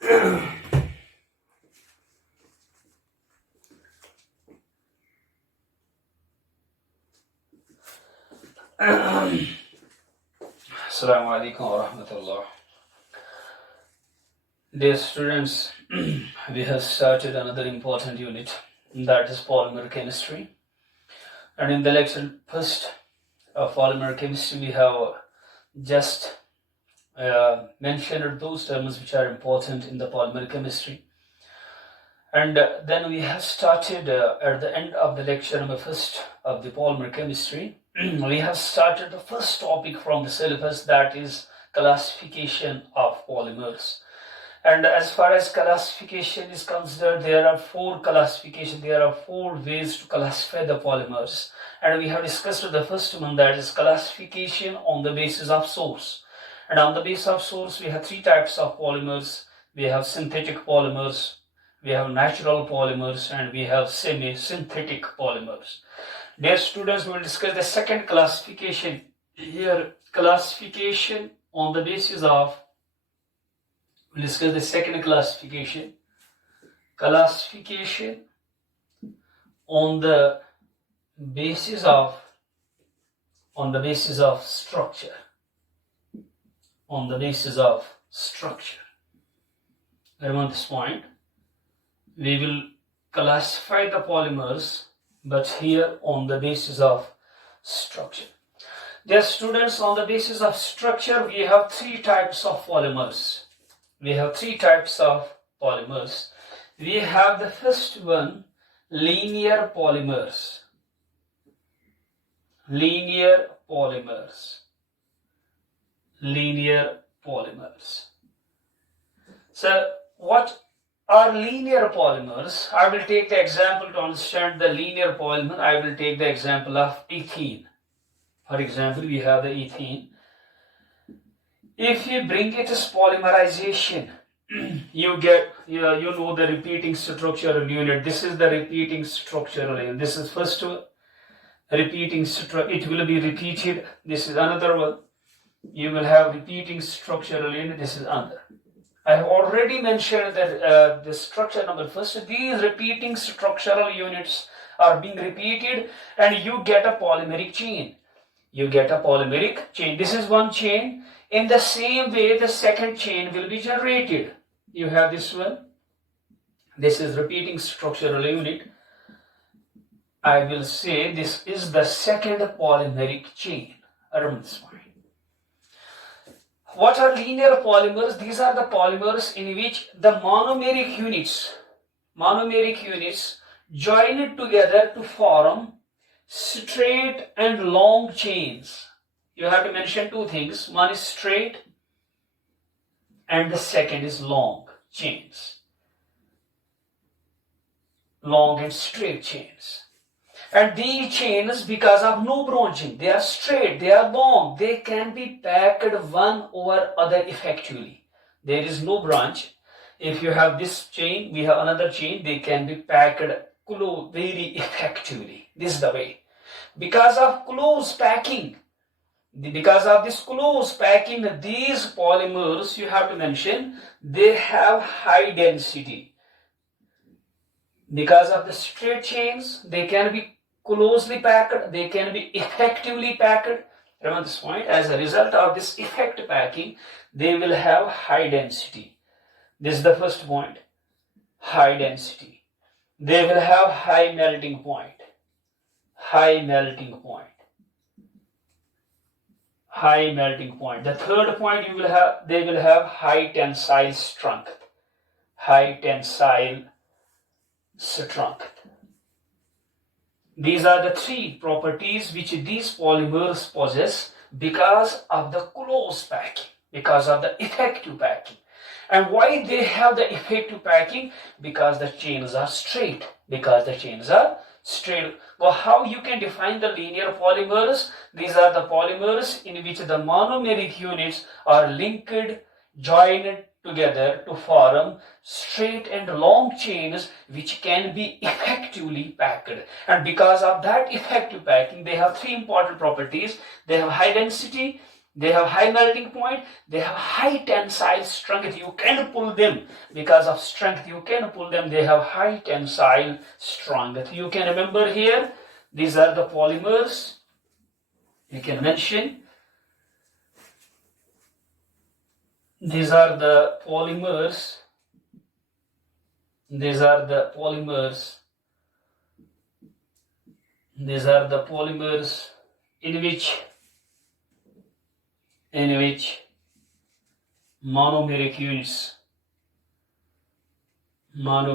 Assalamu alaikum wa rahmatullah. Dear students, we have started another important unit, that is polymer chemistry. And in the lecture first of polymer chemistry, we have just mentioned those terms which are important in the polymer chemistry. And then we have started at the end of the lecture number first of the polymer chemistry. We have started the first topic from the syllabus, that is classification of polymers. And as far as classification is concerned, there are four ways to classify the polymers. And we have discussed the first one, that is classification on the basis of source. And on the basis of source, we have three types of polymers. We have synthetic polymers, we have natural polymers, and we have semi-synthetic polymers. Dear students, we will discuss the second classification here, classification on the basis of, we'll discuss the second classification on the basis of structure. Remember this point. We will classify the polymers, but here on the basis of structure. Dear students, on the basis of structure, we have three types of polymers. We have the first one, linear polymers. So, what are linear polymers? I will take the example to understand the linear polymer. I will take the example of ethene. For example, we have the ethene. If you bring it as polymerization, you know the repeating structural unit. This is the repeating structural unit. This is first one, repeating structure. It will be repeated. This is another one. You will have repeating structural unit. This is another. I have already mentioned that the structure number first. These repeating structural units are being repeated, and you get a polymeric chain. This is one chain. In the same way, the second chain will be generated. You have this one. This is repeating structural unit. I will say this is the second polymeric chain. Remember this point. What are linear polymers? These are the polymers in which the monomeric units join together to form straight and long chains. You have to mention two things. One is straight and the second is long chains. Long and straight chains. And these chains, because of no branching, they are straight, they are long, they can be packed one over other effectively. There is no branch. If you have this chain, we have another chain, they can be packed very effectively. This is the way. Because of this close packing, these polymers, you have to mention, they have high density. Because of the straight chains, they can be closely packed, they can be effectively packed. Remember this point. As a result of this effect packing, they will have high density. This is the first point. High density. They will have high melting point. The third point, they will have high tensile strength. These are the three properties which these polymers possess because of the close packing, because of the effective packing. And why they have the effective packing? Because the chains are straight. Well, how you can define the linear polymers? These are the polymers in which the monomeric units are linked, joined together to form straight and long chains which can be effectively packed. And because of that effective packing, they have three important properties. They have high density, They have high melting point, they have high tensile strength. You can pull them because of strength. You can pull them. They have high tensile strength. You can remember here, these are the polymers. You can mention. These are the polymers. These are the polymers. These are the polymers in which monomeric units, or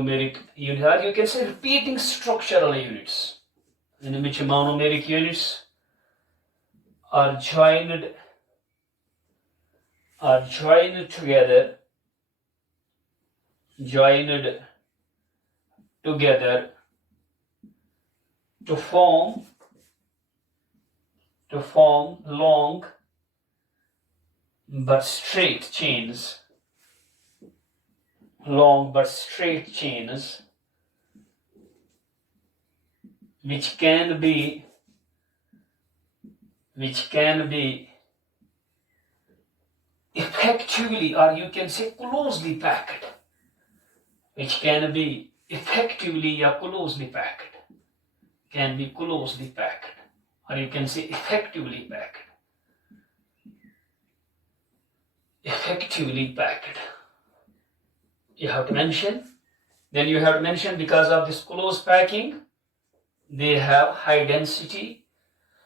you can say repeating structural units, in which monomeric units are joined together to form long but straight chains, which can be effectively, or you can say closely packed, or you can say effectively packed. You have to mention. Then you have to mention, because of this close packing, they have high density,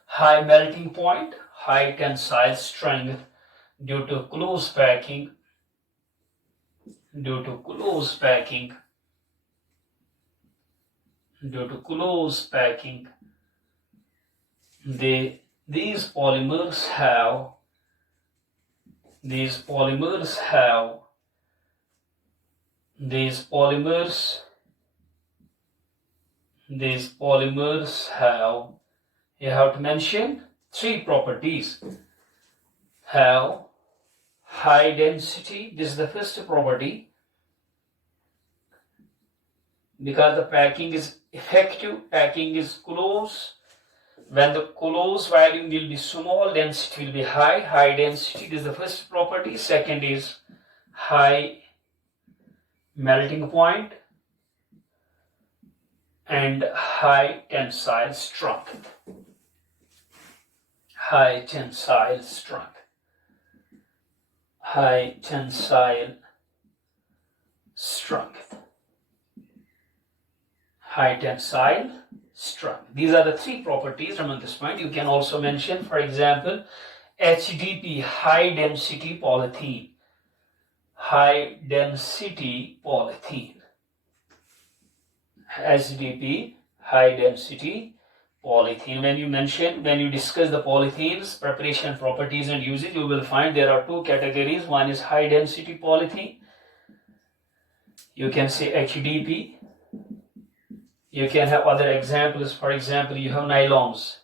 high melting point, high tensile strength due to close packing. These polymers have you have to mention three properties. Have high density. This is the first property, because the packing is effective, packing is close. When the close volume will be small, density will be high. High density, this is the first property. Second is high melting point and high tensile strength. High tensile strength. These are the three properties. Remember this point. You can also mention, for example, HDP, high density polythene. HDP, high density polythene. When you discuss the polythenes, preparation properties and usage, you will find there are two categories. One is high density polythene. You can say HDP. You can have other examples. For example, you have nylons.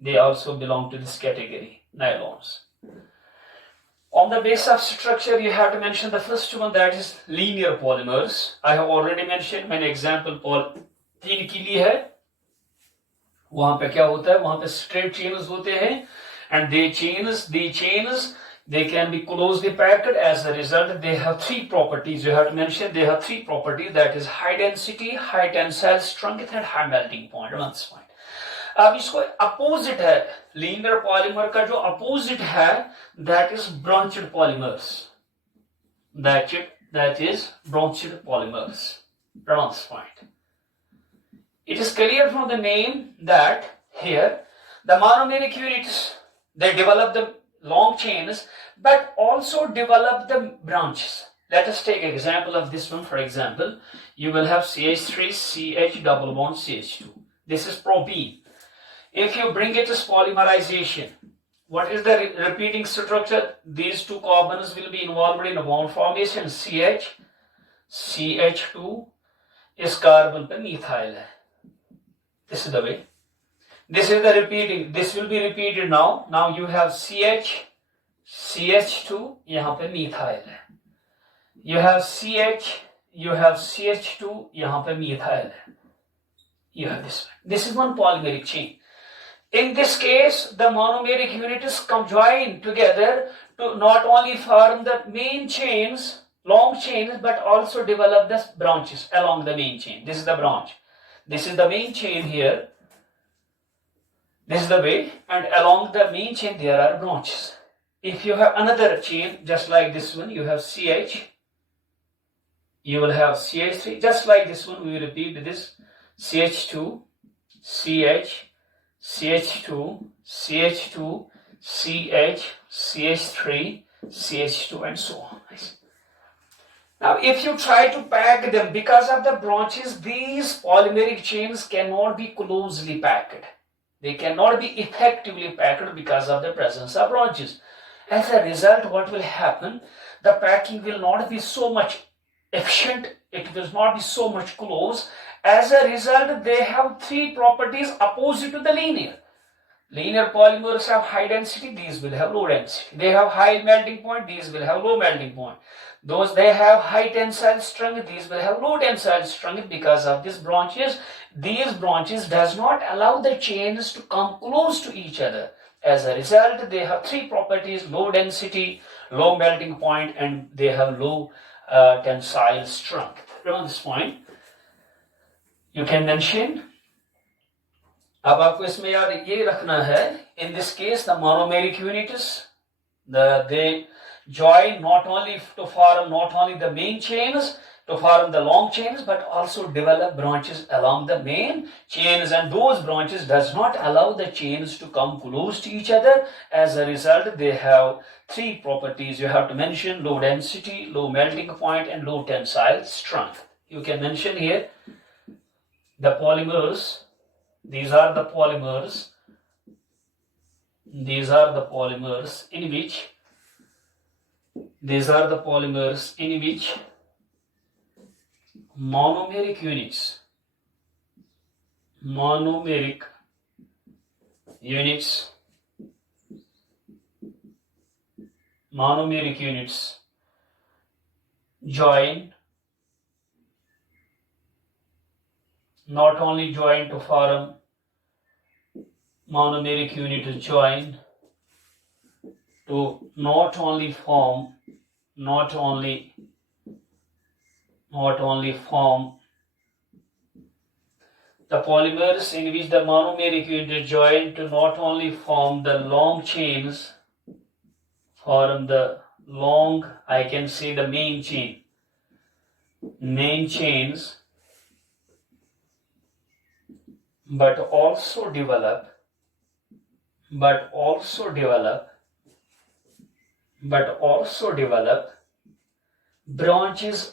They also belong to this category, nylons. On the basis of structure, you have to mention the first one, that is linear polymers. I have already mentioned मैंने example polythene के लिए है. वहाँ पे क्या होता है? वहाँ पे straight chains होते हैं, and the chains they can be closely packed. As a result, they have three properties. You have to mention they have three properties, that is high density, high tensile strength and high melting point. One point. अब इसको opposite है, linear polymer का जो opposite है, that is branched polymers. That is branched polymers. Pronounce point. It is clear from the name that here the monomeric units, they develop the long chains but also develop the branches. Let us take an example of this one. For example, you will have CH3, CH double bond CH2. This is propene. If you bring it as polymerization, what is the repeating structure? These two carbons will be involved in a bond formation. CH2 is carbon per methyl. This is the way. This is the repeating. This will be repeated now. Now you have CH, CH2, यहाँ पे methyl है. You have CH, you have CH2, यहाँ पे methyl है. You have this one. This is one polymeric chain. In this case, the monomeric units join together to not only form the main chains, long chains, but also develop the branches along the main chain. This is the branch. This is the main chain here. This is the way, and along the main chain there are branches. If you have another chain, just like this one, you have CH, you will have CH3, just like this one, we will repeat this, CH2, CH, CH2, CH2, CH, CH3, CH2, and so on. Now, if you try to pack them, because of the branches, these polymeric chains cannot be closely packed. They cannot be effectively packed because of the presence of branches. As a result, what will happen? The packing will not be so much efficient. It will not be so much close. As a result, they have three properties opposite to the linear. Linear polymers have high density, these will have low density. They have high melting point, these will have low melting point. Those they have high tensile strength, these will have low tensile strength because of these branches. These branches does not allow the chains to come close to each other. As a result, they have three properties: low density, low melting point, and they have low tensile strength. Remember this point. You can mention. अब आपको इसमें याद ये रखना है, in this case the monomeric units, they join not only to form not only the main chains, to form the long chains, but also develop branches along the main chains, and those branches does not allow the chains to come close to each other. As a result, they have three properties. You have to mention: low density, low melting point, and low tensile strength. You can mention here the polymers. These are the polymers. These are the polymers in which. These are the polymers in which monomeric units. Monomeric units. Monomeric units join. Not only join to form monomeric units join to not only form the polymers in which the monomeric unit join to not only form the long chains, form the long, I can say the main chains, but also develop branches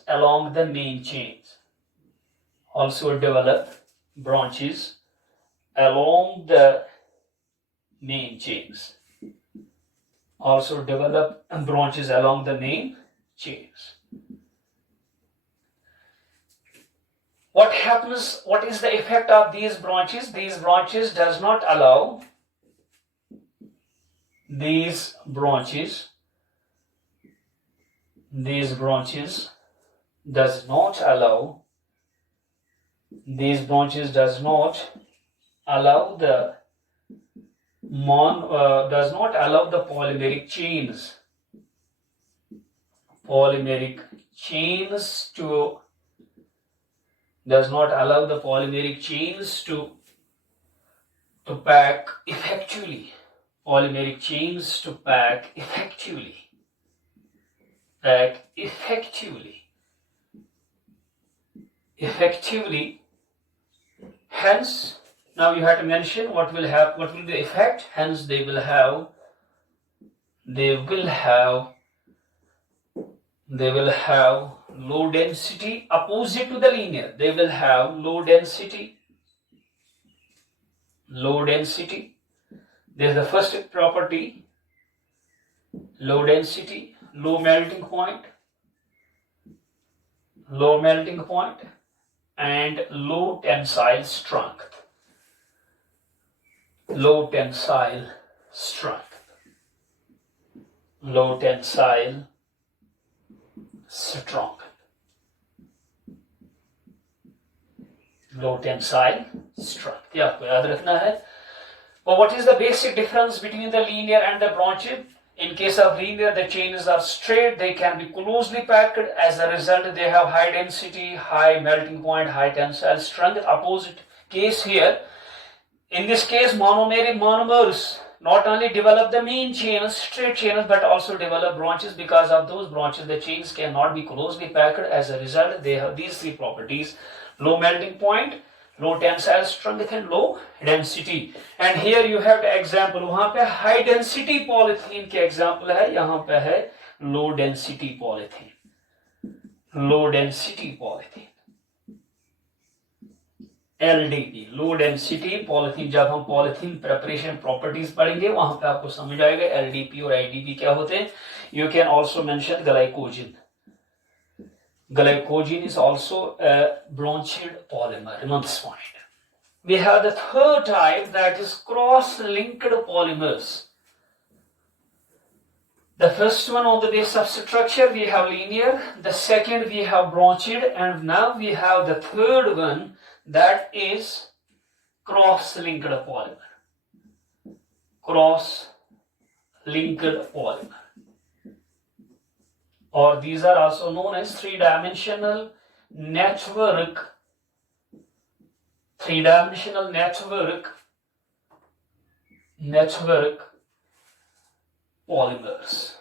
along the main chains. Also develop branches along the main chains. Also develop branches along the main chains. What happens? What is the effect of these branches? These branches does not allow these branches does not allow the polymeric chains to pack effectively. Polymeric chains to pack effectively. Hence, now you have to mention what will be the effect. Hence, they will have low density opposite to the linear. They will have low density. This is the first property. Low density, low melting point, and low tensile strength. Low tensile strength. ये आपको याद रखना है. But what is the basic difference between the linear and the branching? In case of linear, the chains are straight, they can be closely packed. As a result, they have high density, high melting point, high tensile strength. Opposite case here, in this case, monomeric monomers not only develop the main chains, straight chains, but also develop branches. Because of those branches, the chains cannot be closely packed. As a result, they have these three properties: low melting point, low tensile strength, and low density. And here you have the example. वहाँ पे high density polythene के example है, यहाँ पे है low density polythene. Low density polythene. LDP, low density polythene. जब हम polythene preparation properties पढ़ेंगे वहां पे आपको समझ आएगा एलडीपी और आईडीपी क्या होते हैं. You can also mention glycogen. Glycogen is also a branched polymer. Remember this point. We have the third type, that is cross-linked polymers. The first one on the basis of structure we have linear, the second we have branched, and now we have the third one, that is cross-linked polymer. Cross-linked polymer. Or these are also known as three-dimensional network. Three-dimensional network polymers.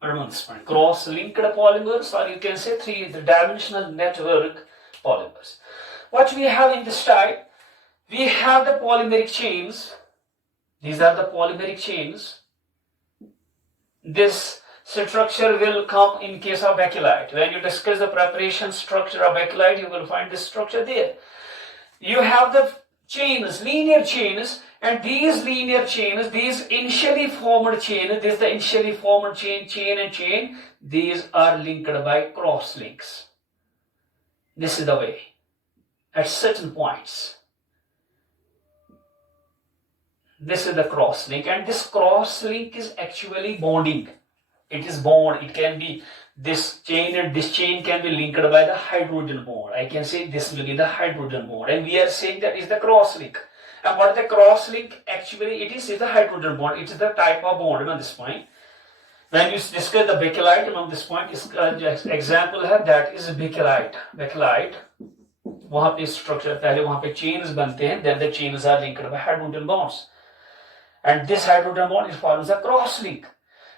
Remember this point. Cross-linked polymers, or you can say three-dimensional network polymers. What we have in this type, we have the polymeric chains. These are the polymeric chains. This structure will come in case of bakelite. When you discuss the preparation structure of bakelite, you will find this structure there. You have the chains, linear chains, and these linear chains, these initially formed chains, this is the initially formed chain and chain, these are linked by cross links. This is the way. At certain points, this is the cross link, and this cross link is actually bonding. It is bond. It can be this chain and this chain can be linked by the hydrogen bond. I can say this will be the hydrogen bond, and we are saying that is the cross link. And what is the cross link? Actually, it is the hydrogen bond. It is the type of bond. Remember this point. When you discuss the bakelite, remember this point. Is example है, that is bakelite. Bakelite. वहाँ पे structure पहले वहाँ पे chains बनते हैं. Then the chains are linked by hydrogen bonds. And this hydrogen bond forms a cross link.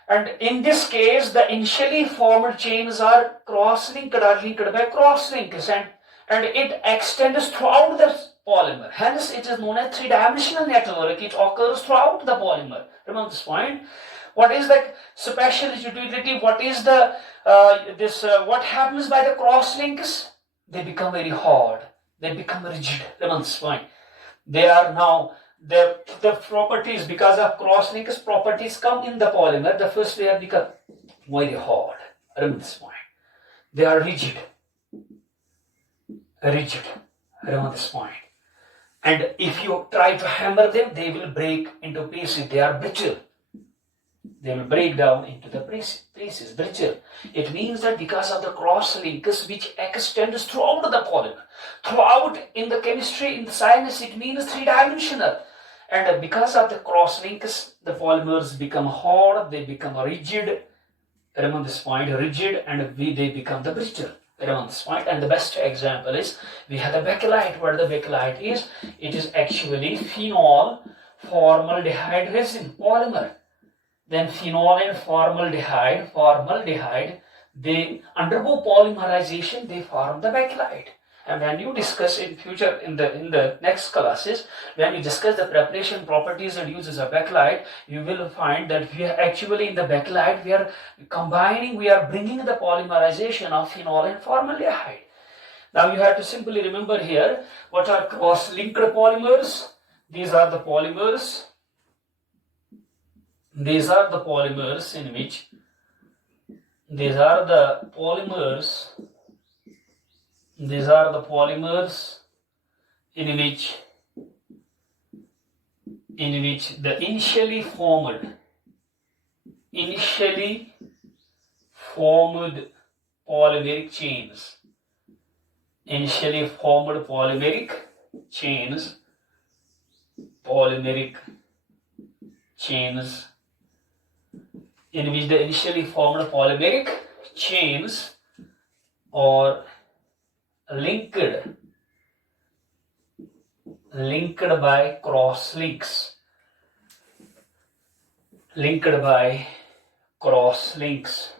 And in this case, the initially formed chains are cross-linked, are linked by cross-links, and it extends throughout the polymer. Hence, it is known as three-dimensional network. It occurs throughout the polymer. Remember this point. What is the special utility? What is the what happens by the cross-links? They become very hard. They become rigid. Remember this point. They are now. The properties, because of cross-links, properties come in the polymer. The first they have become very hard. Remember this point. They are rigid. Remember this point. And if you try to hammer them, they will break into pieces. They are brittle. They will break down into the pieces, brittle. It means that because of the cross-links which extends throughout the polymer, throughout in the chemistry, in the science, it means three-dimensional. And because of the cross-links, the polymers become hard, they become rigid. Remember this point, rigid, and they become the brittle. Remember this point. And the best example is, we have the bakelite. What the bakelite is? It is actually phenol formaldehyde resin polymer. Then phenol and formaldehyde, they undergo polymerization, they form the bakelite. And when you discuss in future, in the next classes, when you discuss the preparation properties and uses of bakelite, you will find that we are actually in the bakelite, we are combining, we are bringing the polymerization of phenol and formaldehyde. Now you have to simply remember here, what are cross-linked polymers? These are the polymers. These are the polymers in which These are the polymers in which the initially formed polymeric chains, initially formed polymeric chains, polymeric chains, in which the initially formed polymeric chains are linked by cross links, linked by cross links,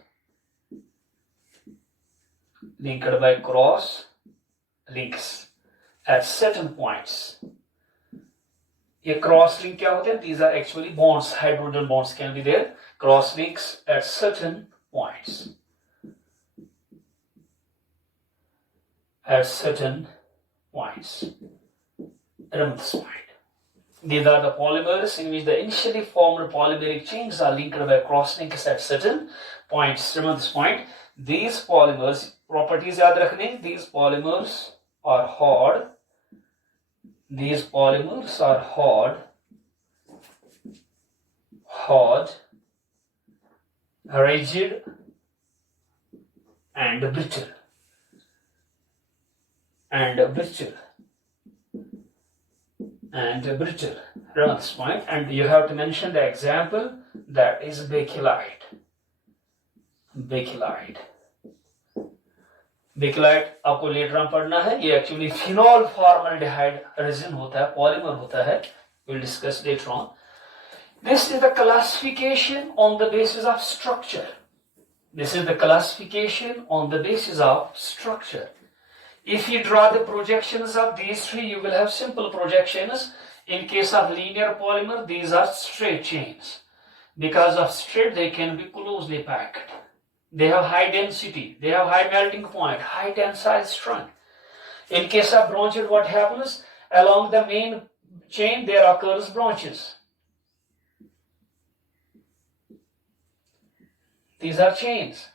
linked by cross links at certain points. ये cross link क्या होते हैं? These are actually bonds, hydrogen bonds can be there. Cross links at certain points. At certain points. Remember this point. These are the polymers in which the initially formed polymeric chains are linked by cross links at certain points. Remember this point. These polymers, properties याद रखने, these polymers are hard. These polymers are hard, rigid, and brittle. Remember this point. And you have to mention the example, that is bakelite. Bakelite आपको later on पढ़ना है. ये actually phenol formaldehyde resin होता है, polymer होता है. We'll discuss later on. This is the classification on the basis of structure. If you draw the projections of these three, you will have simple projections. In case of linear polymer, these are straight chains. Because of straight, they can be closely packed. They have high density, they have high melting point, high tensile strength. In case of branched, what happens? Along the main chain, there occurs branches. These are chains.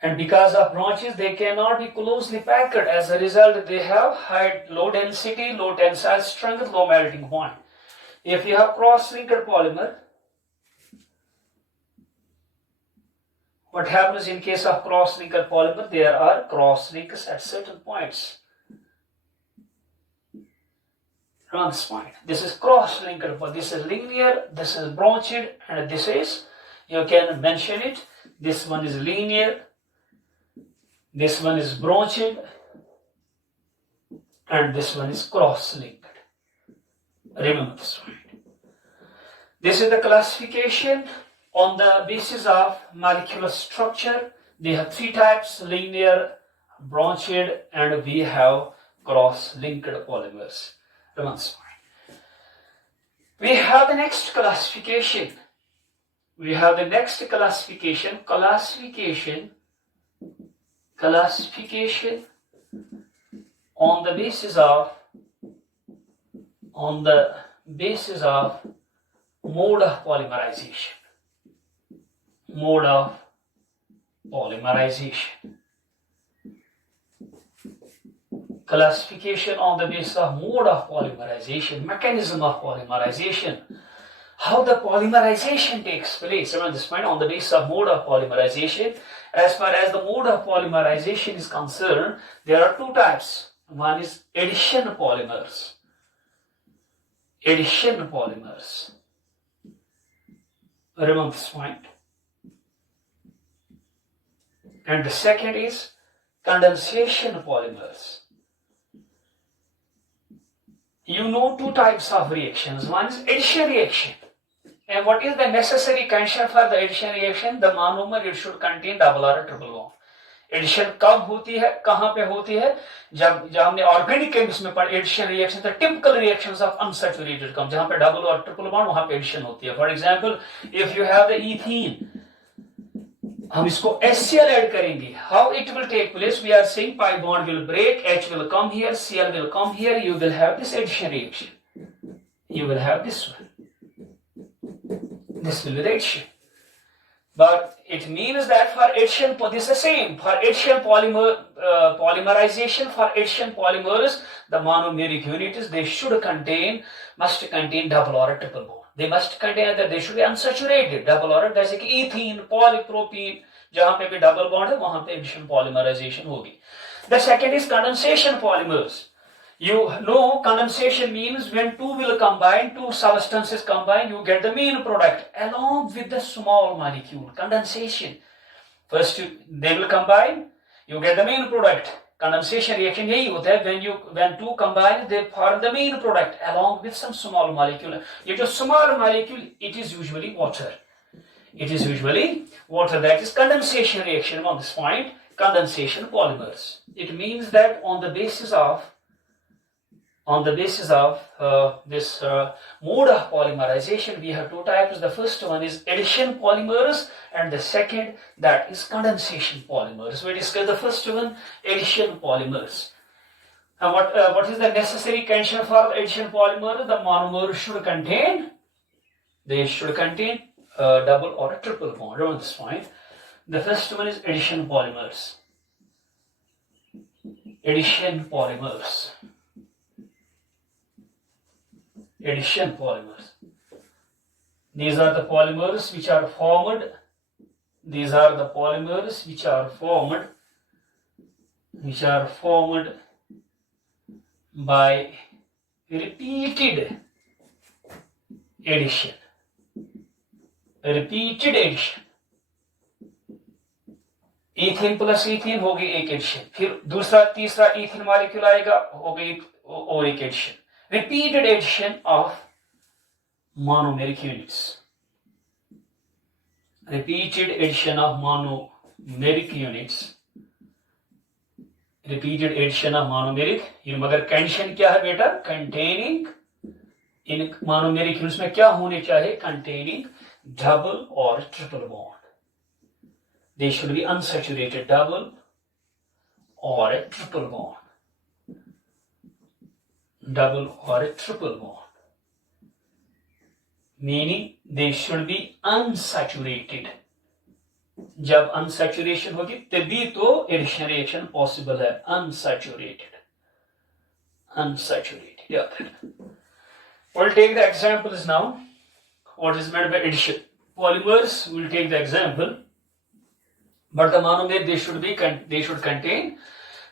And because of branches, they cannot be closely packed. As a result, they have low density, low tensile strength, low melting point. If you have cross-linked polymer, what happens in case of cross-linked polymer? There are cross links at certain points. Around this point. This is cross-linked, this is linear, this is branched, and this is, you can mention it, this one is linear, this one is branched, and this one is cross-linked. Remember this point. This is the classification on the basis of molecular structure. They have three types: linear, branched, and we have cross-linked polymers. Remember this point. We have the next classification. Classification on the basis of mode of polymerization. Classification on the basis of mode of polymerization, mechanism of polymerization, how the polymerization takes place. Remember this point, on the basis of mode of polymerization. As far as the mode of polymerization is concerned, there are two types. One is addition polymers. Remember this point. And the second is condensation polymers. You know two types of reactions. One is addition reaction. And what is the necessary condition for the addition reaction? The monomer, it should contain double or triple bond. Addition कब होती है, कहां पे होती है? जब हमने organic chemistry में पढ़ा addition reaction, the typical reactions of unsaturated compound, जहां पे डबल और ट्रिपल बॉन्ड, वहां पे एडिशन होती है. For example, if you have the ethene, हम इसको HCl ऐड करेंगे. How it will take place? We are saying pi bond will break, H will come here, Cl will come here, you will have this addition reaction. You will have this one. This will be the addition. But it means that for addition, this is the same. For addition polymerization, for addition polymers, the monomeric units, they must contain double or triple bond. They must contain that they should be unsaturated double or, जैसे कि ethene, polypropene, जहां पे भी double bond है, वहां पे addition polymerization होगी. The second is condensation polymers. You know condensation means when two will combine, two substances combine, you get the main product along with the small molecule. Condensation. First they will combine, you get the main product. Condensation reaction यही होता है when two combine they form the main product along with some small molecule. ये जो small molecule it is usually water. It is usually water. That is condensation reaction on this point. Condensation polymers. It means that on the basis of this mode of polymerization, we have two types. The first one is addition polymers, and the second that is condensation polymers. We discuss the first one, addition polymers. And what is the necessary condition for addition polymer? The monomer should contain double or a triple bond. On this point, the first one is addition polymers. Addition polymers. Addition polymers. These are the polymers which are formed. These are the polymers which are formed by repeated addition. Repeated addition. Ethane plus ethane हो गई एक addition, फिर दूसरा तीसरा ethane molecule आएगा, हो गई और एक addition. Repeated addition of monomeric units. Repeated addition of monomeric units. Repeated addition of monomeric. मगर कंडीशन क्या है बेटा? Containing इन monomeric units में क्या होने चाहिए? Containing double or triple bond. They should be unsaturated double or a triple bond. Double or a triple bond. Meaning they should be unsaturated. जब unsaturation होगी तभी तो addition reaction possible है. Unsaturated. Yeah. We'll take the examples now. What is meant by addition? Polymers, we'll take the example. But the monomer they should contain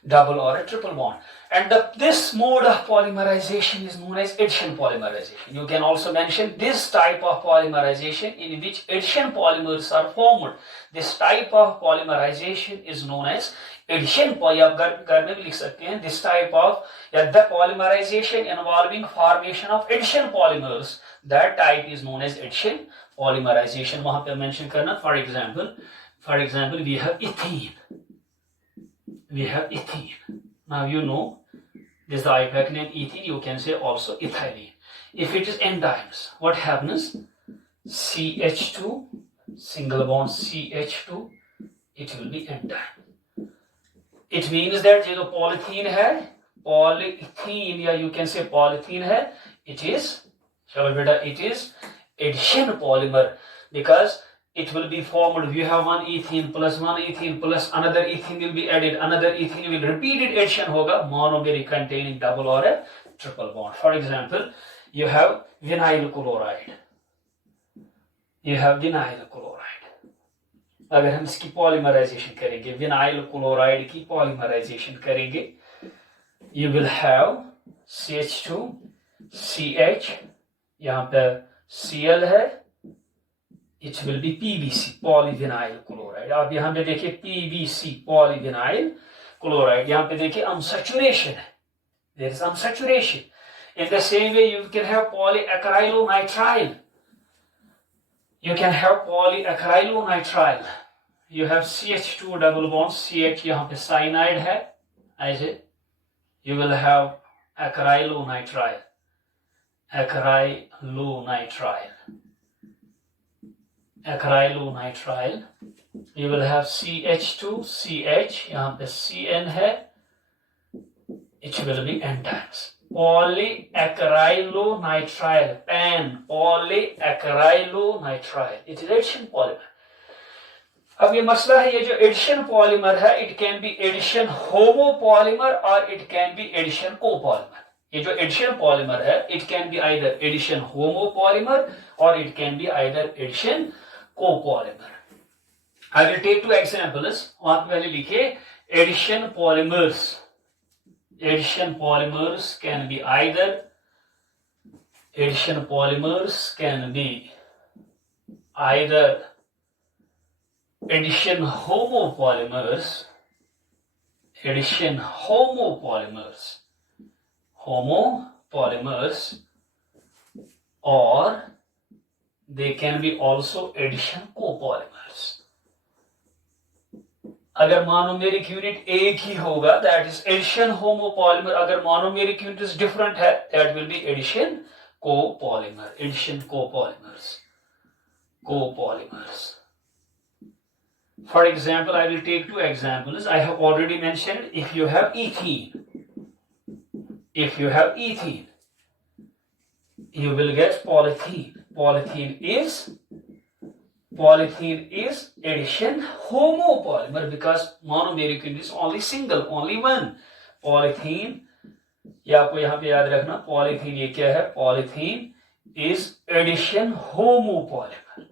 double or a triple bond. And this mode of polymerization is known as addition polymerization. You can also mention this type of polymerization in which addition polymers are formed. This type of polymerization is known as addition polymerization. This type of the polymerization involving formation of addition polymers, that type is known as addition polymerization. वहाँ पे mention करना. For example, we have ethene. Now you know this is the IUPAC name ethene. You can say also ethylene. If it is enzymes, what happens? CH2, single bond CH2, it will be enzyme. It means that जो polythene है, polyethene या you can say polythene है, it is addition polymer, because it will be formed. You have one ethene plus another ethene will be added, another ethene will repeated addition होगा, monomer containing double or a triple bond. For example, you have vinyl chloride. अगर हम इसकी polymerisation करेंगे, vinyl chloride की polymerisation करेंगे, you will have CH2, CH, यहाँ पे Cl है, it will be PVC, polyvinyl chloride. आप यहाँ पे देखिए PVC, polyvinyl chloride. यहाँ पे देखिए unsaturation है, there is unsaturation. In the same way, you can have polyacrylonitrile. You have CH2 double bond, CH यहाँ पे cyanide है, ऐसे you will have acrylonitrile. You will have CH2, CH, यहाँ पे CN है, it will be N-times. Polyacrylonitrile, polyacrylonitrile, it is addition polymer. अब ये मसला है, ये जो एडिशन पॉलीमर है, it can be addition homopolymer और it can be addition copolymer. ये जो एडिशन पॉलीमर है, it can be either addition homopolymer और it can be either addition copolymer. I will take two examples. वहां पे पहले लिखिए addition polymers. Addition polymers can be either addition polymers can be either addition homopolymers, addition homopolymers, homopolymers, or they can be also addition copolymers. अगर monomeric unit एक ही होगा that is addition homopolymer. अगर monomeric unit different है that will be addition copolymer. Addition copolymers. Copolymers. For example, I will take two examples. I have already mentioned if you have ethene, you will get polythene. Polythene is addition homopolymer because monomeric is only single, only one. Polythene, ये आपको यहाँ पे याद रखना, polythene ये क्या है? Polythene is addition homopolymer.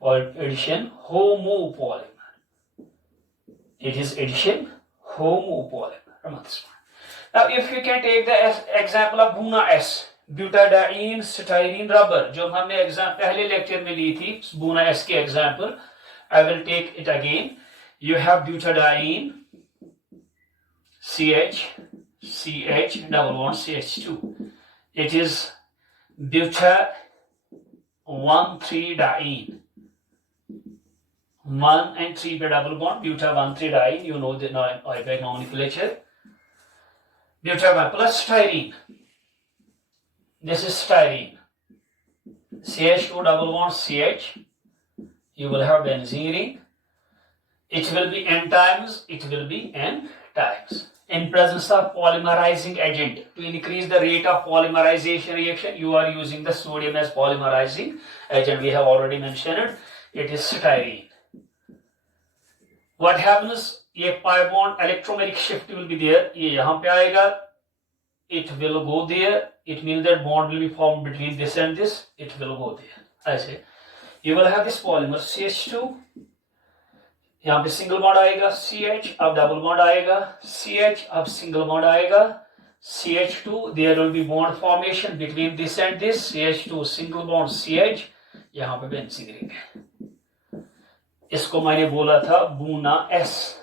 Addition homopolymer. It is addition homopolymer. Now, if you can take the example of Buna S, butadiene styrene rubber, जो हमने एग्जाम पहले लेक्चर में ली थी, Buna S के example, I will take it again. You have butadiene, CH, double bond CH2. It is buta 1,3-diene. 1 and 3 पे double bond, buta 1,3-diene. You know the IUPAC nomenclature. Buta 1 plus styrene. This is styrene. CH2 double bond CH. You will have benzene ring. It will be N times. In presence of polymerizing agent, to increase the rate of polymerization reaction, you are using the sodium as polymerizing agent. We have already mentioned it. It is styrene. What happens? ये pi bond electromagnetic shift will be there. ये यहाँ पे आएगा. It will go there. It means that bond will be formed between this and this. It will go there. ऐसे. You will have this polymer CH2. यहाँ पे single bond आएगा CH, अब double bond आएगा CH, अब single bond आएगा CH2. There will be bond formation between this and this. CH2 single bond CH. यहाँ पे बेंजीन रिंग है. इसको मैंने बोला था Buna S.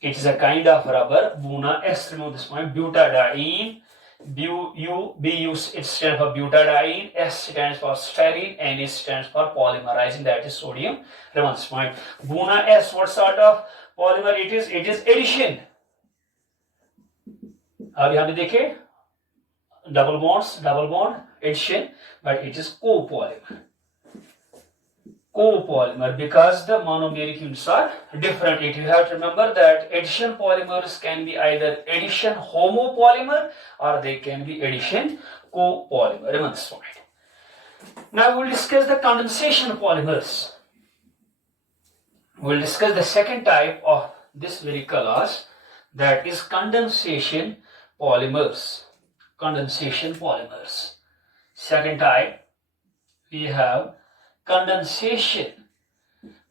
It is a kind of rubber. Buna S. Remember this point. Butadiene. Bu it stands for butadiene, S stands for styrene, and it stands for polymerizing, that is sodium. Remember this point. Buna S, what sort of polymer it is? It is addition. अब यहाँ पे देखिए double bond addition, but it is copolymer. Copolymer because the monomeric units are different. You have to remember that addition polymers can be either addition homopolymer or they can be addition copolymer. Remember this point. Now we'll discuss the condensation polymers. We'll discuss the second type of this very class, that is condensation polymers. Condensation polymers. Second type we have condensation.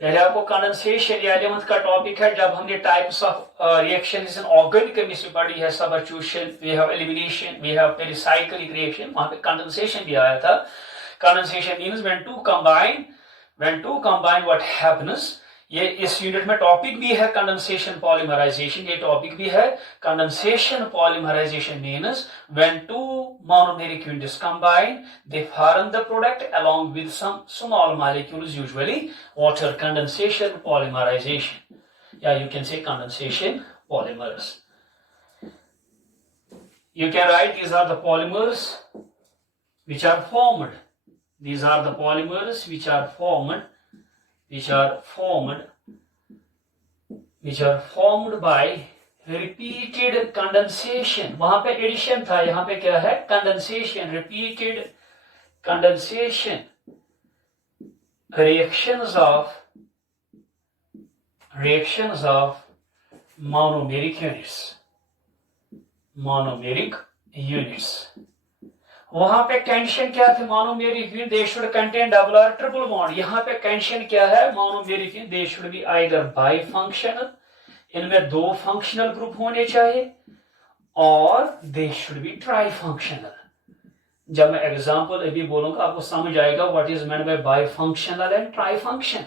पहले आपको condensation या 11th का topic है जब हमने types of reactions in organic chemistry पढ़ी है. Substitution, we have elimination, we have pericyclic reaction. वहां पे कंडेंसेशन भी आया था. Condensation means when two combine what happens. ये इस यूनिट में टॉपिक भी है कंडेंसेशन पॉलीमराइजेशन. ये टॉपिक भी है. Condensation polymerization means when two monomeric units combine, they form the product along with some small molecules, usually water. Condensation polymerization. Yeah, you can say condensation polymers. You can write these are the polymers which are formed. These are the polymers which are formed by repeated condensation. वहां पे addition था, यहाँ पे क्या है? Condensation. repeated condensation reactions of monomeric units. वहां पे condition क्या थे, मानो मेरी equine they should contain double और ट्रिपल बॉन्ड। यहाँ पे कंडीशन क्या है, मानो मेरी equine they should be either by functional, इनमें दो फंक्शनल ग्रुप होने चाहिए, और they should be try functional. जब मैं एग्जांपल अभी बोलूंगा आपको समझ आएगा what is meant by by functional and try functional.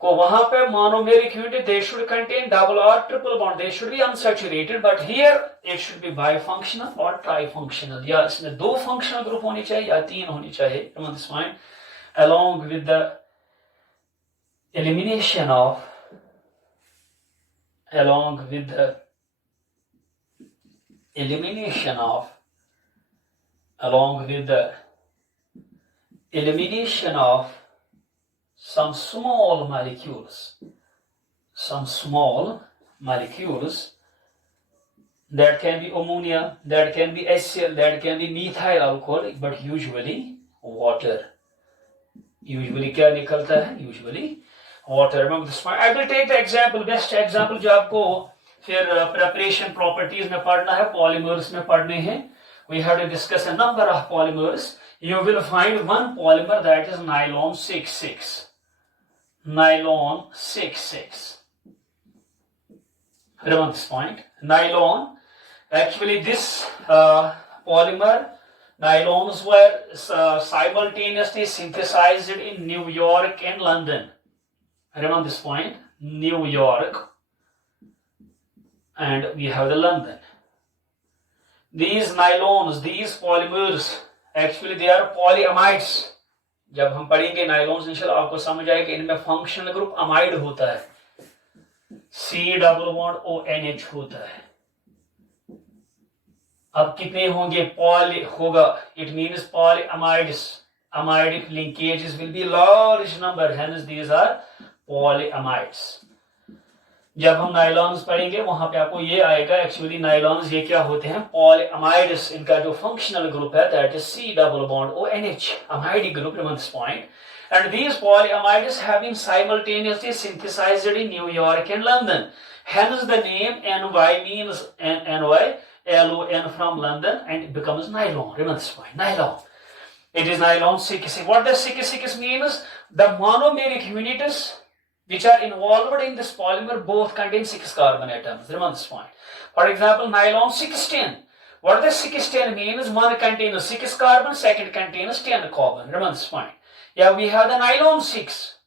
को वहां पे monomeric unit they should contain double or triple bond, they should be unsaturated, but here it should be bifunctional or trifunctional, या इसमें दो फंक्शनल ग्रुप होनी चाहिए या तीन होनी चाहिए, this point, along with the elimination of some small molecules that can be ammonia, that can be HCl, that can be methyl alcohol, but usually water. Usually क्या निकलता है? Usually water. I will take the example, best example जो आपको फिर preparation properties में पढ़ना है, polymers में पढ़ने हैं. We have to discuss a number of polymers. You will find one polymer that is nylon 6,6. Nylon 6,6. Remember this point. Nylon, actually this polymer, nylons were simultaneously synthesized in New York and London. Remember this point. New York and we have the London. These nylons, these polymers, actually they are polyamides. जब हम पढ़ेंगे nylons इंशाल्लाह आपको समझ आएगा कि इनमें functional group amide होता है, C डबल बॉन्ड ONH होता है। अब कितने होंगे? पॉली होगा, it means polyamides, amidic linkages will be large number, hence these are polyamides. जब हम नाइलॉन्स पढ़ेंगे वहां पे आपको ये आएगा, एक्चुअली नाइलॉन्स ये क्या होते हैं? पॉलीअमाइड्स। इनका जो फंक्शनल ग्रुप है that is C double bond ONH, amidic group. Remember this point. And these polyamides have been simultaneously synthesized in New York and London. Hence the name NY means NY, from London, and it becomes nylon. Remember this point, nylon. It is nylon 6,6. What does 6,6 means? The monomeric units which are involved in this polymer both contain 6 carbon atoms. Remember this point. For example, nylon 6,10. What does 6,10 means? One contains 6 carbon, second contains 10 carbon. Remember this point. Yeah, we have the nylon 6.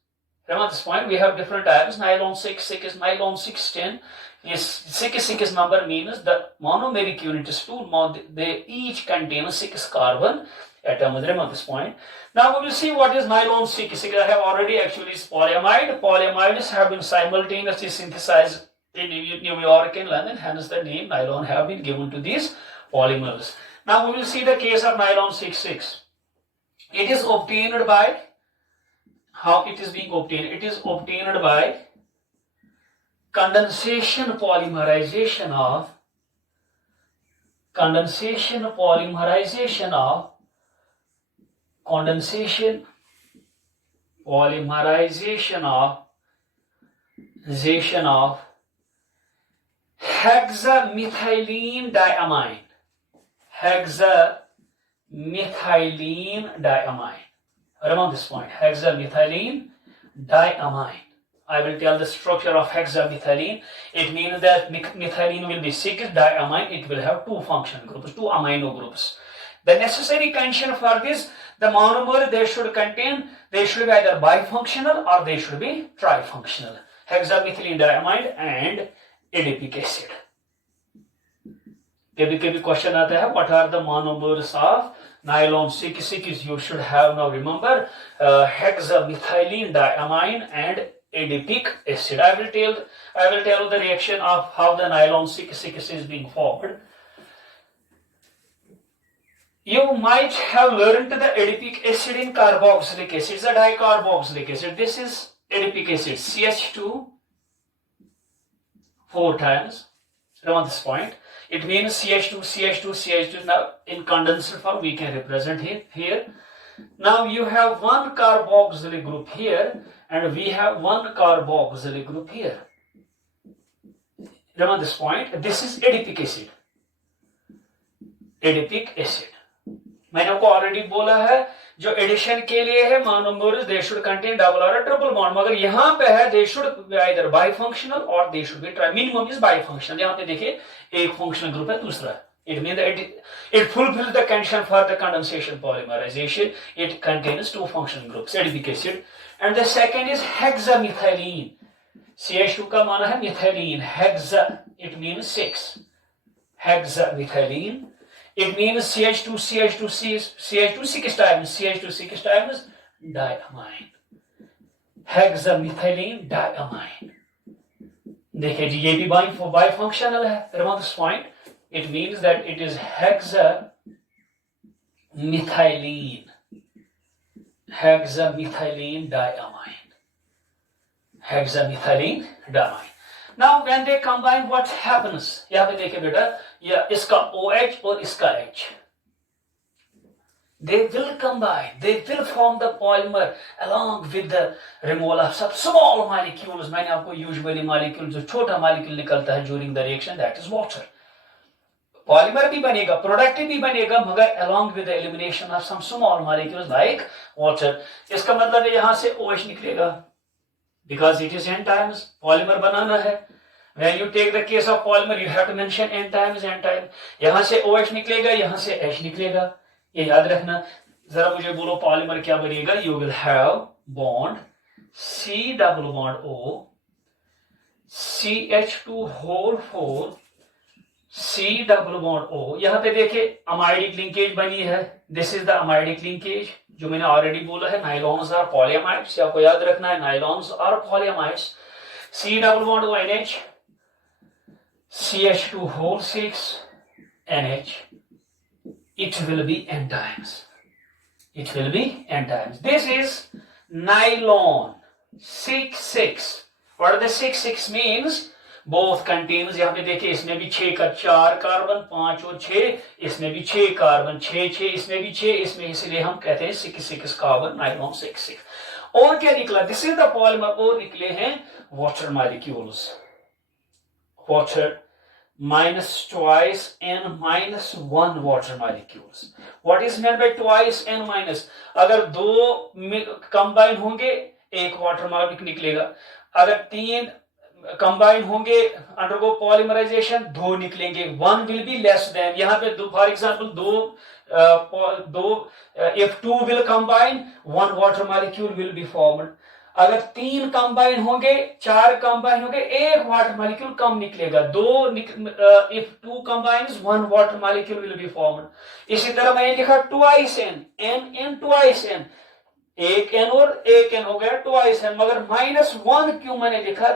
Remember this point, we have different types. Nylon 6,6 is nylon 6,10. Yes, 6,6 number means the monomeric unit is 2. They each contain 6 carbon atoms. Remember this point. Now we will see what is nylon 6,6. I have already actually polyamide. Polyamides have been simultaneously synthesized in New York and London. Hence the name nylon have been given to these polymers. Now we will see the case of nylon 6,6. It is obtained by, how it is being obtained? It is obtained by condensation polymerization of hexamethylene diamine. Hexamethylene diamine. Remember this point, hexamethylene diamine. I will tell the structure of hexamethylene. It means that methylene will be 6, diamine it will have 2 functional groups, 2 amino groups. The necessary condition for this, the monomer they should be either bifunctional or they should be trifunctional. Hexamethylene diamine and adipic acid. कभी कभी question आता है what are the monomers of nylon 6,6? You should have now remember hexamethylene diamine and adipic acid. I will tell you the reaction of how the nylon 6,6 is being formed. You might have learned the adipic acid in carboxylic acid. It's a dicarboxylic acid. This is adipic acid, CH2 4 times. Remember this point. It means CH2, CH2, CH2. Now in condensed form we can represent it here. Now you have one carboxylic group here and we have one carboxylic group here. Remember this point. This is adipic acid. Adipic acid. मैंने आपको already बोला है जो addition के लिए है monomers they should contain double और triple bond, मगर यहाँ पे है दे शुड आइदर बाइफंक्शनल और they should be tri, minimum is bifunctional. यहाँ पे देखिए एक फंक्शनल ग्रुप है, दूसरा है, it means that it fulfills the condition for the condensation polymerization. It contains two functional groups, adipic acid, and the second is hexamethylene. CH2 का माना है methylene, hexa it means 6, hexamethylene it means CH2 6 times diamine, hexamethylene diamine। देखिए जी ये भी बाइफंक्शनल है, remember this point, it means that it is hexamethylene diamine, hexamethylene diamine। Now when they combine what happens, यहाँ पे देखिए बेटा या इसका OH और इसका H, they will combine, they will form the polymer along with the removal of some small molecules। मैंने आपको usually molecule जो छोटा molecule निकलता है during the reaction, that is water। Polymer भी बनेगा, प्रोडक्ट भी बनेगा, मगर along with the elimination of some small molecules like water। इसका मतलब है यहां से OH निकलेगा because it is n times, polymer बनाना है। When you take the case of polymer you have to mention n times। यहां से OH निकलेगा, यहां से H निकलेगा, ये याद रखना। जरा मुझे बोलो पॉलीमर क्या बनेगा, you will have bond C double bond O CH2 whole 4 C double bond O। यहाँ पे देखिए अमाइडिक लिंकेज बनी है, दिस इज द अमाइडिक लिंकेज जो मैंने ऑलरेडी बोला है, नाइलॉन्स आर पॉलीअमाइड्स, आपको याद रखना है nylons are पॉलीअमाइड्स। C double bond O NH CH2 whole 6 NH, it will be n times, it will be n times। This is nylon 6,6। what are the 6,6 means? both contains, यहाँ पे देखिए इसमें भी 6 का 4 कार्बन, 5 और 6, इसमें भी 6 कार्बन, 6 इसमें भी 6 इसमें, इसलिए हम कहते हैं 6 कार्बन, नाइलॉन 6। और क्या निकला, दिस इज द पॉलीमर, और निकले हैं water molecules, water minus twice n minus 1 water molecules। what is meant by twice n minus? अगर दो कंबाइन होंगे एक वाटर मॉलिक्यूल निकलेगा, अगर तीन कंबाइन होंगे अंडरगो पॉलीमराइजेशन दो निकलेंगे, one will be less than. यहाँ पे दो, फॉर एग्जांपल दो if two will combine one water molecule will be formed। अगर तीन कंबाइन होंगे, चार कंबाइन होंगे, एक वाटर मॉलिक्यूल कम निकलेगा, if two combines one water molecule will be formed। इसी तरह मैंने लिखा twice n, n twice n, एक n और एक n हो गया twice n, मगर -1 क्यों मैंने लिखा,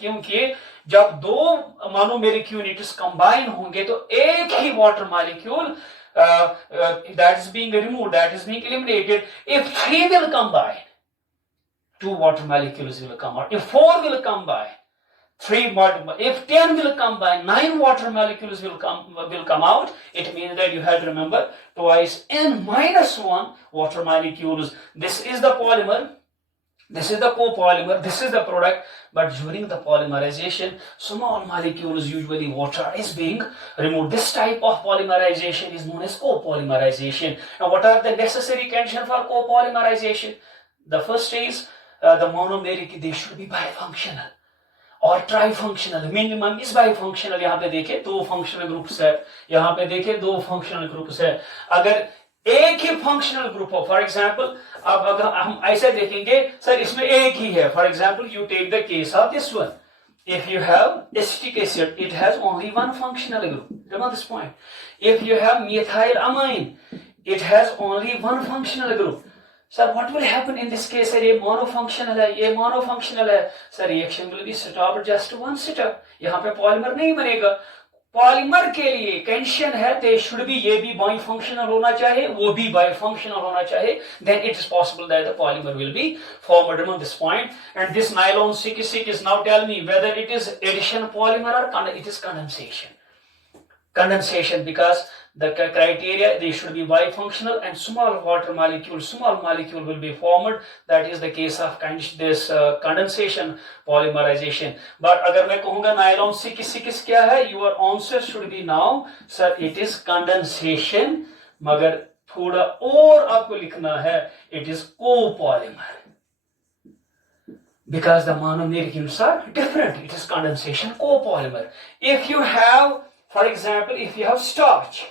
क्योंकि जब दो मोनोमेरिक यूनिट्स कंबाइन होंगे तो एक ही water molecule that is being removed, that is being eliminated। if 3 will combine, 2 water molecules will come out। if 4 will combine, 3 water, if 10 will combine, 9 water molecules will come out। it means that you have to remember twice n minus 1 water molecules। this is the polymer, this is the copolymer, this is the product, but during the polymerization small molecules, usually water, is being removed। this type of polymerization is known as copolymerization। and what are the necessary conditions for copolymerization? the first is the monomeric, they should be bifunctional और ट्राइफंक्शनल, minimum is bifunctional. यहाँ पे देखिए दो functional groups है, यहाँ पे देखिए दो फंक्शनल ग्रुप्स है। अगर एक ही फंक्शनल ग्रुप हो, फॉर एग्जांपल अब अगर हम ऐसे देखेंगे सर इसमें एक ही है, for example you take the case of this one, if you have acetic acid it has only one functional group, remember this point। if you have methylamine it has only one functional group। sir what will happen in this case? sir ये monofunctional है, ये monofunctional है, sir reaction will be stopped just one step, यहाँ पे polymer नहीं बनेगा। Polymer के लिए कंडीशन है दे शुड बी, ये भी बाइफंक्शनल होना चाहिए, वो भी बाइफंक्शनल होना चाहिए, then it is possible that the polymer will be formed on this point। and this nylon 6 is now tell me whether it is addition polymer or it is condensation, because The criteria, they should be bifunctional and small water molecule, small molecule will be formed. That is the case of this condensation polymerization. But अगर मैं कहूँगा nylon 6 क्या है, your answer should be now, sir, it is condensation. मगर थोड़ा और आपको लिखना है, it is copolymer. Because the monomeric units are different, it is condensation copolymer. If you have, for example, if you have starch,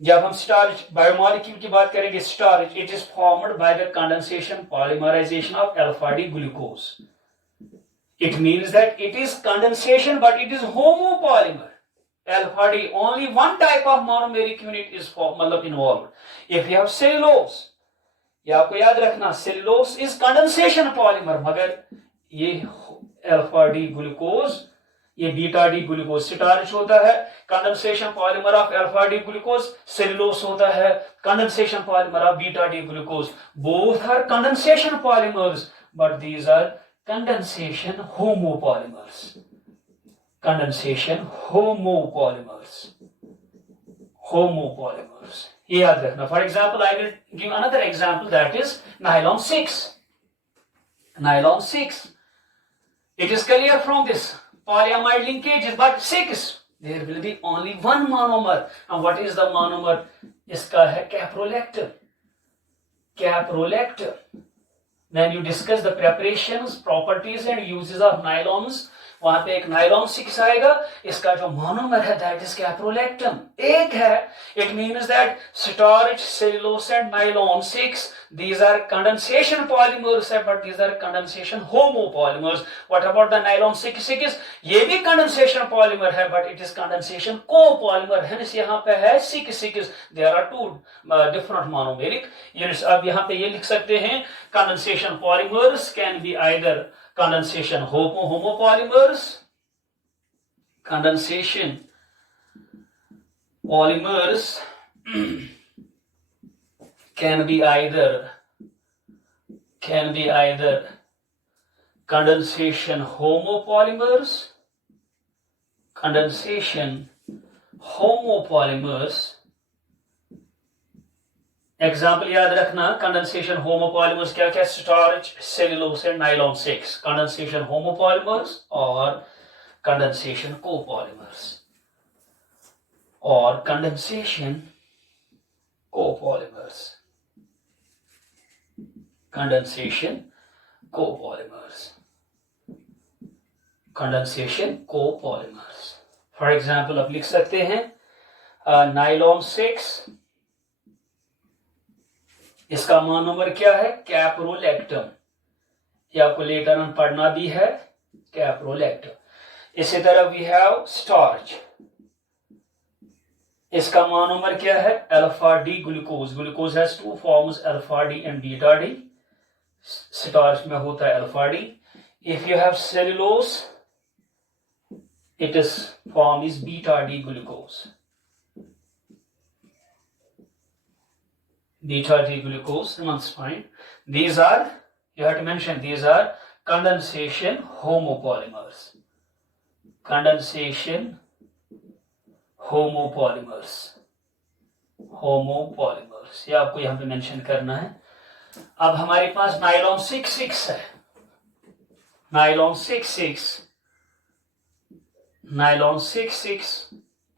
जब हम starch biomolecule की बात करेंगे, starch it is formed by the condensation polymerisation of alpha D glucose. It means that it is condensation but it is homopolymer. Alpha D only one type of monomeric unit is मतलब involved. If you have cellulose, ये आपको याद रखना, cellulose is condensation polymer, मगर ये alpha D glucose, ये beta D glucose starch होता है, condensation polymer of alpha D glucose. Cellulose होता है condensation polymer of beta D glucose. Both are condensation polymers but these are condensation homopolymers. Condensation homopolymers, homopolymers, ये याद रखना. For example I will give another example, that is nylon 6. Nylon 6, it is clear from this polyamide linkages, but 6 there will be only one monomer. And what is the monomer? इसका है caprolactam. Caprolactam. When you discuss the preparations, properties and uses of nylons, वहां पे एक nylon 6 आएगा. इसका जो monomer है that is caprolactam, एक है. It means that starch, cellulose and nylon 6, these are condensation polymers but these are condensation homopolymers. What about the nylon 6? ये भी condensation polymer है but it is condensation copolymer. Hence यहाँ पे है 6. There are two different monomeric units. अब यहाँ पे ये लिख सकते हैं, condensation polymers can be either condensation homopolymers, condensation polymers can be either condensation homopolymers, example याद रखना. कंडेंसेशन होमोपॉलीमर्स क्या क्या? Starch, cellulose and nylon 6. Condensation homopolymers और कंडेंसेशन कोपॉलीमर्स और condensation copolymers. Condensation copolymers, condensation copolymers. For example आप लिख सकते हैं नायलॉन 6, इसका मोनोमर क्या है? कैप्रोलैक्टम. ये आपको लेटर ऑन पढ़ना भी है, कैप्रोलैक्टम. इसी तरह वी हैव स्टार्च, इसका मोनोमर क्या है? Alpha D glucose. Glucose has two forms, alpha D and beta D. Starch में होता है alpha D. If you have cellulose, it is form is beta D glucose. Beta D glucose, that's fine. These are, you have to mention, these are condensation homopolymers. Condensation homopolymers. Homopolymers. ये आपको यहाँ पे mention करना है. अब हमारे पास nylon 6 है. Nylon 6, nylon 6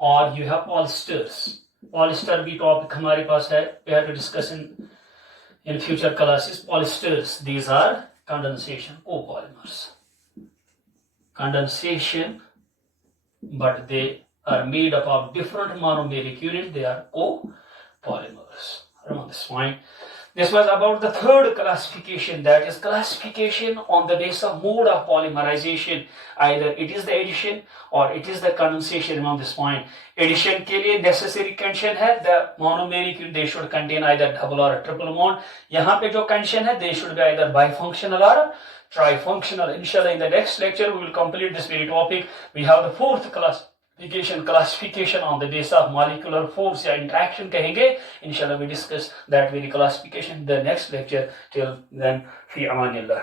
और you have polyesters. पॉलिस्टर भी टॉपिक हमारे पास है. we have to discuss in future classes. Polyesters, these are condensation copolymers. Condensation, but they are made up of different monomeric units. They are copolymers. Remember this point. This was about the third classification, that is classification on the basis of mode of polymerization. Either it is the addition or it is the condensation. Remember this point. Addition के लिए necessary condition है, the monomeric unit they should contain either double or a triple bond. यहाँ पे जो condition है, they should be either bifunctional or trifunctional. Inshallah, in the next lecture we will complete this very topic. We have the fourth classification on the basis of molecular force या interaction कहेंगे. Inshallah we discuss that very classification in the next lecture. Till then, fi amanillah.